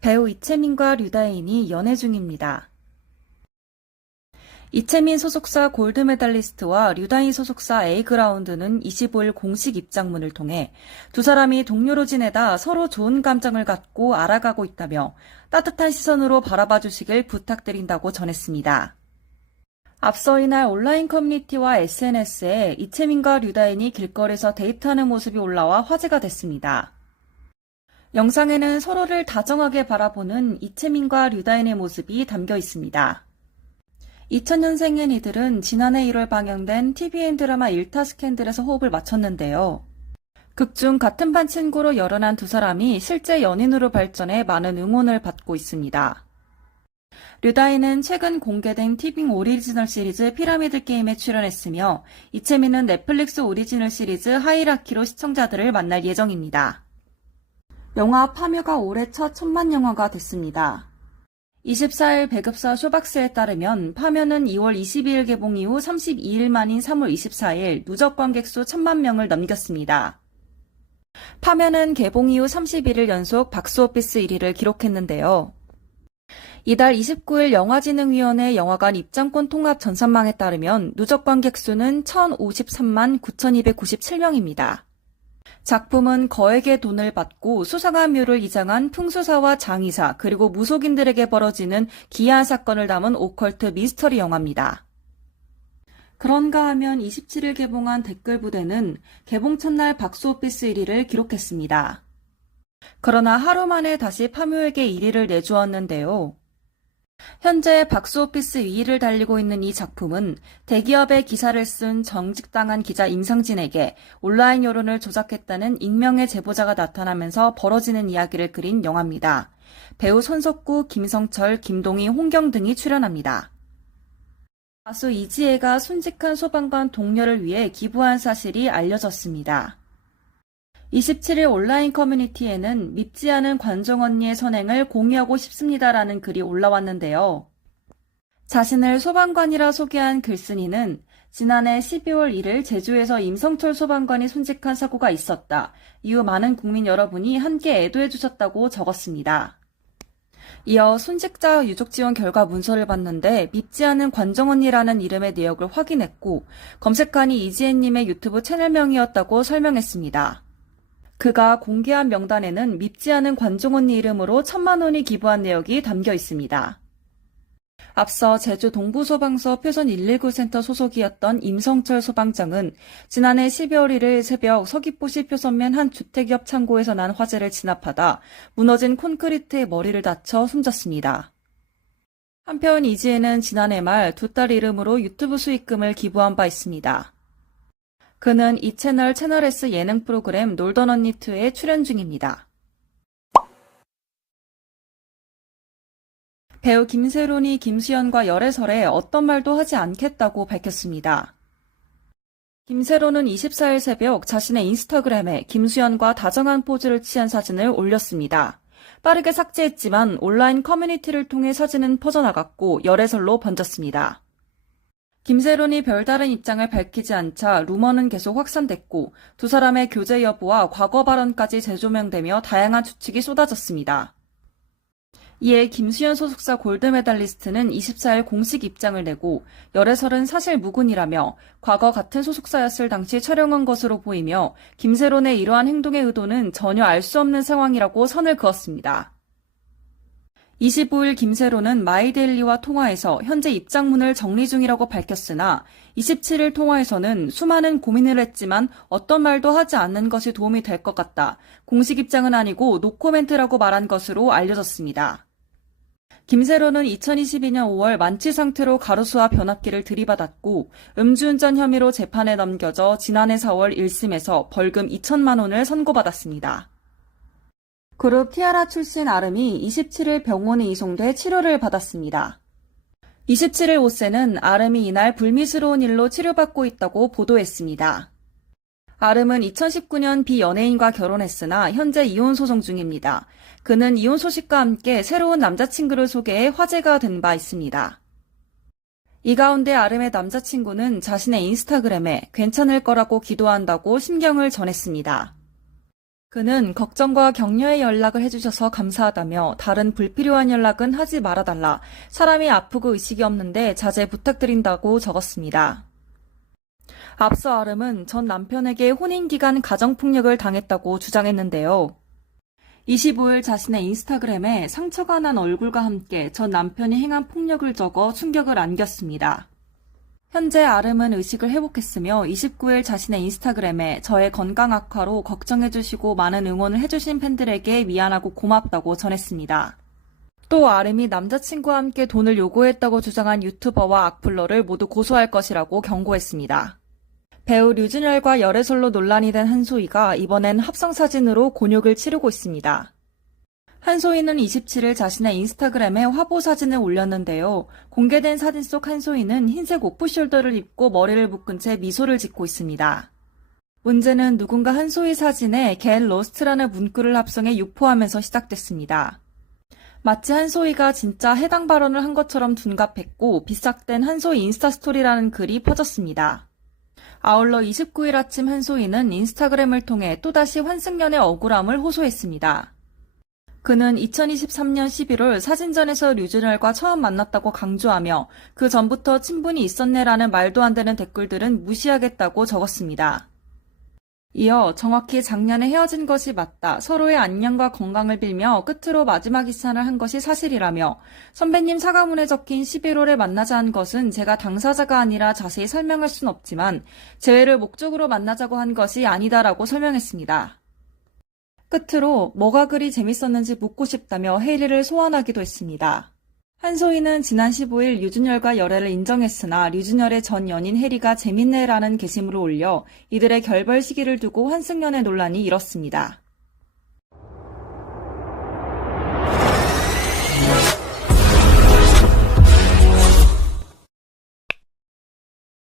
배우 이채민과 류다인이 연애 중입니다. 이채민 소속사 골드메달리스트와 류다인 소속사 A그라운드는 25일 공식 입장문을 통해 두 사람이 동료로 지내다 서로 좋은 감정을 갖고 알아가고 있다며 따뜻한 시선으로 바라봐 주시길 부탁드린다고 전했습니다. 앞서 이날 온라인 커뮤니티와 SNS에 이채민과 류다인이 길거리에서 데이트하는 모습이 올라와 화제가 됐습니다. 영상에는 서로를 다정하게 바라보는 이채민과 류다인의 모습이 담겨 있습니다. 2000년생인 이들은 지난해 1월 방영된 TVN 드라마 일타 스캔들에서 호흡을 맞췄는데요. 극중 같은 반 친구로 열연한 두 사람이 실제 연인으로 발전해 많은 응원을 받고 있습니다. 류다인은 최근 공개된 티빙 오리지널 시리즈 피라미드 게임에 출연했으며 이채민은 넷플릭스 오리지널 시리즈 하이라키로 시청자들을 만날 예정입니다. 영화 파묘가 올해 첫 천만 영화가 됐습니다. 24일 배급사 쇼박스에 따르면 파묘는 2월 22일 개봉 이후 32일 만인 3월 24일 누적 관객 수 1000만 명을 넘겼습니다. 파묘는 개봉 이후 31일 연속 박스오피스 1위를 기록했는데요. 이달 29일 영화진흥위원회 영화관 입장권 통합 전산망에 따르면 누적 관객 수는 1053만 9297명입니다. 작품은 거액의 돈을 받고 수상한 묘를 이장한 풍수사와 장의사 그리고 무속인들에게 벌어지는 기이한 사건을 담은 오컬트 미스터리 영화입니다. 그런가 하면 27일 개봉한 댓글 부대는 개봉 첫날 박스오피스 1위를 기록했습니다. 그러나 하루 만에 다시 파묘에게 1위를 내주었는데요. 현재 박스오피스 2위를 달리고 있는 이 작품은 대기업의 기사를 쓴 정직당한 기자 임상진에게 온라인 여론을 조작했다는 익명의 제보자가 나타나면서 벌어지는 이야기를 그린 영화입니다. 배우 손석구, 김성철, 김동희, 홍경 등이 출연합니다. 가수 이지혜가 순직한 소방관 동료를 위해 기부한 사실이 알려졌습니다. 27일 온라인 커뮤니티에는 밉지 않은 관종 언니의 선행을 공유하고 싶습니다라는 글이 올라왔는데요. 자신을 소방관이라 소개한 글쓴이는 지난해 12월 1일 제주에서 임성철 소방관이 순직한 사고가 있었다. 이후 많은 국민 여러분이 함께 애도해 주셨다고 적었습니다. 이어 순직자 유족 지원 결과 문서를 봤는데 밉지 않은 관종 언니라는 이름의 내역을 확인했고 검색하니 이지혜님의 유튜브 채널명이었다고 설명했습니다. 그가 공개한 명단에는 밉지 않은 관종 언니 이름으로 1000만 원이 기부한 내역이 담겨 있습니다. 앞서 제주 동부소방서 표선 119센터 소속이었던 임성철 소방장은 지난해 12월 1일 새벽 서귀포시 표선면 한 주택 옆 창고에서 난 화재를 진압하다 무너진 콘크리트에 머리를 다쳐 숨졌습니다. 한편 이지혜는 지난해 말 두 딸 이름으로 유튜브 수익금을 기부한 바 있습니다. 그는 이 채널S 예능 프로그램 놀던 언니 2에 출연 중입니다. 배우 김세론이 김수현과 열애설에 어떤 말도 하지 않겠다고 밝혔습니다. 김세론은 24일 새벽 자신의 인스타그램에 김수현과 다정한 포즈를 취한 사진을 올렸습니다. 빠르게 삭제했지만 온라인 커뮤니티를 통해 사진은 퍼져나갔고 열애설로 번졌습니다. 김세론이 별다른 입장을 밝히지 않자 루머는 계속 확산됐고 두 사람의 교제 여부와 과거 발언까지 재조명되며 다양한 추측이 쏟아졌습니다. 이에 김수현 소속사 골드메달리스트는 24일 공식 입장을 내고 열애설은 사실 무근이라며 과거 같은 소속사였을 당시 촬영한 것으로 보이며 김세론의 이러한 행동의 의도는 전혀 알 수 없는 상황이라고 선을 그었습니다. 25일 김세론은 마이데일리와 통화에서 현재 입장문을 정리 중이라고 밝혔으나 27일 통화에서는 수많은 고민을 했지만 어떤 말도 하지 않는 것이 도움이 될 것 같다. 공식 입장은 아니고 노코멘트라고 말한 것으로 알려졌습니다. 김세론은 2022년 5월 만취 상태로 가로수와 변압기를 들이받았고 음주운전 혐의로 재판에 넘겨져 지난해 4월 1심에서 벌금 2천만 원을 선고받았습니다. 그룹 티아라 출신 아름이 27일 병원에 이송돼 치료를 받았습니다. 27일 오세는 아름이 이날 불미스러운 일로 치료받고 있다고 보도했습니다. 아름은 2019년 비연예인과 결혼했으나 현재 이혼 소송 중입니다. 그는 이혼 소식과 함께 새로운 남자친구를 소개해 화제가 된 바 있습니다. 이 가운데 아름의 남자친구는 자신의 인스타그램에 괜찮을 거라고 기도한다고 심경을 전했습니다. 그는 걱정과 격려의 연락을 해주셔서 감사하다며 다른 불필요한 연락은 하지 말아달라. 사람이 아프고 의식이 없는데 자제 부탁드린다고 적었습니다. 앞서 아름은 전 남편에게 혼인기간 가정폭력을 당했다고 주장했는데요. 25일 자신의 인스타그램에 상처가 난 얼굴과 함께 전 남편이 행한 폭력을 적어 충격을 안겼습니다. 현재 아름은 의식을 회복했으며 29일 자신의 인스타그램에 저의 건강 악화로 걱정해주시고 많은 응원을 해주신 팬들에게 미안하고 고맙다고 전했습니다. 또 아름이 남자친구와 함께 돈을 요구했다고 주장한 유튜버와 악플러를 모두 고소할 것이라고 경고했습니다. 배우 류준열과 열애설로 논란이 된 한소희가 이번엔 합성사진으로 곤욕을 치르고 있습니다. 한소희는 27일 자신의 인스타그램에 화보 사진을 올렸는데요. 공개된 사진 속 한소희는 흰색 오프숄더를 입고 머리를 묶은 채 미소를 짓고 있습니다. 문제는 누군가 한소희 사진에 겟 로스트라는 문구를 합성해 유포하면서 시작됐습니다. 마치 한소희가 진짜 해당 발언을 한 것처럼 둔갑했고 비싹된 한소희 인스타스토리라는 글이 퍼졌습니다. 아울러 29일 아침 한소희는 인스타그램을 통해 또다시 환승연의 억울함을 호소했습니다. 그는 2023년 11월 사진전에서 류준열과 처음 만났다고 강조하며 그 전부터 친분이 있었네라는 말도 안 되는 댓글들은 무시하겠다고 적었습니다. 이어 정확히 작년에 헤어진 것이 맞다. 서로의 안녕과 건강을 빌며 끝으로 마지막 이사를 한 것이 사실이라며 선배님 사과문에 적힌 11월에 만나자한 것은 제가 당사자가 아니라 자세히 설명할 순 없지만 재회를 목적으로 만나자고 한 것이 아니다라고 설명했습니다. 끝으로 뭐가 그리 재밌었는지 묻고 싶다며 해리를 소환하기도 했습니다. 한소희는 지난 15일 류준열과 열애를 인정했으나 류준열의 전 연인 해리가 재밌네라는 게시물을 올려 이들의 결별 시기를 두고 환승연애 논란이 일었습니다.